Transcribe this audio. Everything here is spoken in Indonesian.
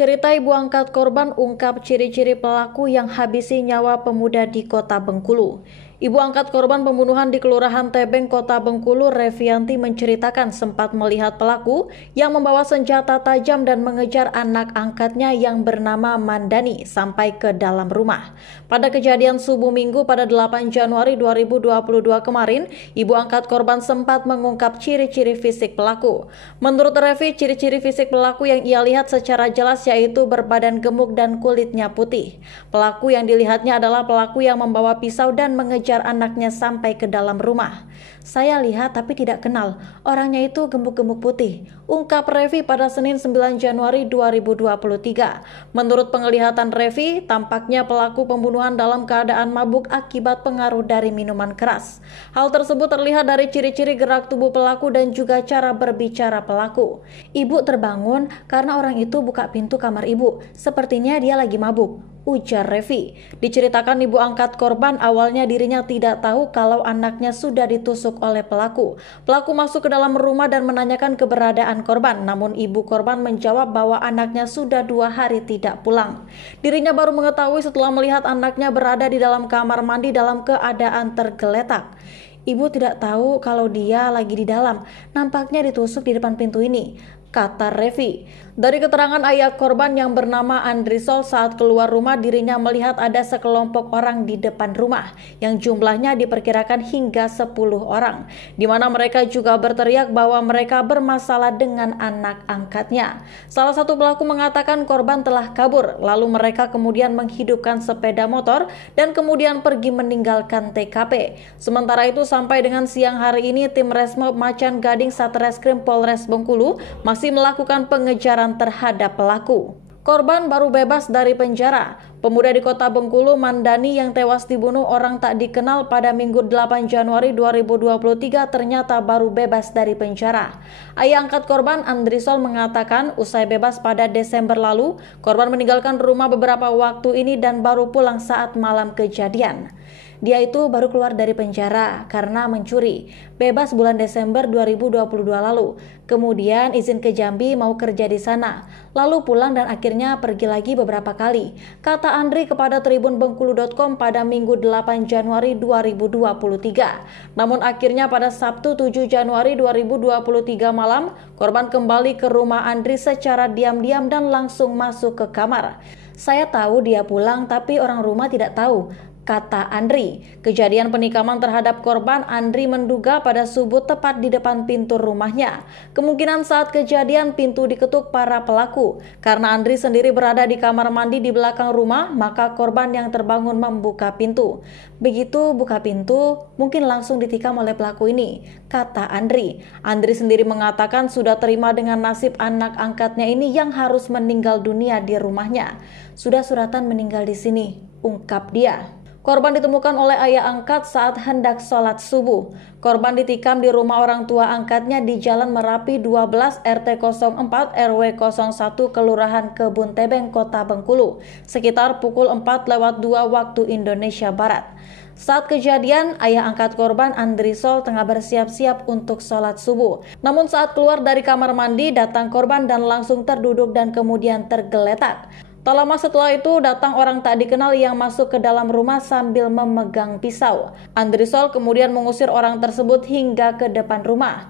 Cerita ibu angkat korban ungkap ciri-ciri pelaku yang habisi nyawa pemuda di Kota Bengkulu. Ibu angkat korban pembunuhan di Kelurahan Tebeng, Kota Bengkulu, Revianti menceritakan sempat melihat pelaku yang membawa senjata tajam dan mengejar anak angkatnya yang bernama Mandani sampai ke dalam rumah. Pada kejadian subuh Minggu pada 8 Januari 2022 kemarin, ibu angkat korban sempat mengungkap ciri-ciri fisik pelaku. Menurut Revi, ciri-ciri fisik pelaku yang ia lihat secara jelas yaitu berbadan gemuk dan kulitnya putih. Pelaku yang dilihatnya adalah pelaku yang membawa pisau dan mengejar anaknya sampai ke dalam rumah. Saya lihat tapi tidak kenal, orangnya itu gemuk-gemuk putih, ungkap Revi pada Senin 9 Januari 2023. Menurut penglihatan Revi, tampaknya pelaku pembunuhan dalam keadaan mabuk akibat pengaruh dari minuman keras. Hal tersebut terlihat dari ciri-ciri gerak tubuh pelaku dan juga cara berbicara pelaku. Ibu terbangun karena orang itu buka pintu kamar ibu, sepertinya dia lagi mabuk, ujar Revi. Diceritakan ibu angkat korban awalnya dirinya tidak tahu kalau anaknya sudah ditusuk oleh pelaku. Pelaku masuk ke dalam rumah dan menanyakan keberadaan korban, namun ibu korban menjawab bahwa anaknya sudah 2 hari tidak pulang. Dirinya baru mengetahui setelah melihat anaknya berada di dalam kamar mandi dalam keadaan tergeletak. Ibu tidak tahu kalau dia lagi di dalam, nampaknya ditusuk di depan pintu ini, kata Revi. Dari keterangan ayah korban yang bernama Andrisol, saat keluar rumah dirinya melihat ada sekelompok orang di depan rumah yang jumlahnya diperkirakan hingga 10 orang, di mana mereka juga berteriak bahwa mereka bermasalah dengan anak angkatnya. Salah satu pelaku mengatakan korban telah kabur, lalu mereka kemudian menghidupkan sepeda motor dan kemudian pergi meninggalkan TKP. Sementara itu sampai dengan siang hari ini tim Resmob Macan Gading Satreskrim Polres Bengkulu masih melakukan pengejaran terhadap pelaku. Korban baru bebas dari penjara. Pemuda di Kota Bengkulu, Mandani, yang tewas dibunuh orang tak dikenal pada Minggu 8 Januari 2023 ternyata baru bebas dari penjara. Ayah angkat korban, Andrisol, mengatakan usai bebas pada Desember lalu, korban meninggalkan rumah beberapa waktu ini dan baru pulang saat malam kejadian. Dia itu baru keluar dari penjara karena mencuri, bebas bulan Desember 2022 lalu. Kemudian izin ke Jambi mau kerja di sana, lalu pulang dan akhirnya pergi lagi beberapa kali, kata Andri kepada tribunbengkulu.com pada Minggu 8 Januari 2023. Namun akhirnya pada Sabtu 7 Januari 2023 malam, korban kembali ke rumah Andri secara diam-diam dan langsung masuk ke kamar. Saya tahu dia pulang tapi orang rumah tidak tahu, kata Andri. Kejadian penikaman terhadap korban, Andri menduga pada subuh tepat di depan pintu rumahnya. Kemungkinan saat kejadian pintu diketuk para pelaku. Karena Andri sendiri berada di kamar mandi di belakang rumah, maka korban yang terbangun membuka pintu. Begitu buka pintu, mungkin langsung ditikam oleh pelaku ini, kata Andri. Andri sendiri mengatakan sudah terima dengan nasib anak angkatnya ini yang harus meninggal dunia di rumahnya. Sudah suratan meninggal di sini, ungkap dia. Korban ditemukan oleh ayah angkat saat hendak sholat subuh. Korban ditikam di rumah orang tua angkatnya di Jalan Merapi 12 RT 04 RW 01 Kelurahan Kebun Tebeng, Kota Bengkulu, sekitar pukul 4:02 waktu Indonesia Barat. Saat kejadian, ayah angkat korban Andrisol tengah bersiap-siap untuk sholat subuh. Namun saat keluar dari kamar mandi, datang korban dan langsung terduduk dan kemudian tergeletak. Tak lama setelah itu datang orang tak dikenal yang masuk ke dalam rumah sambil memegang pisau. Andrisol kemudian mengusir orang tersebut hingga ke depan rumah.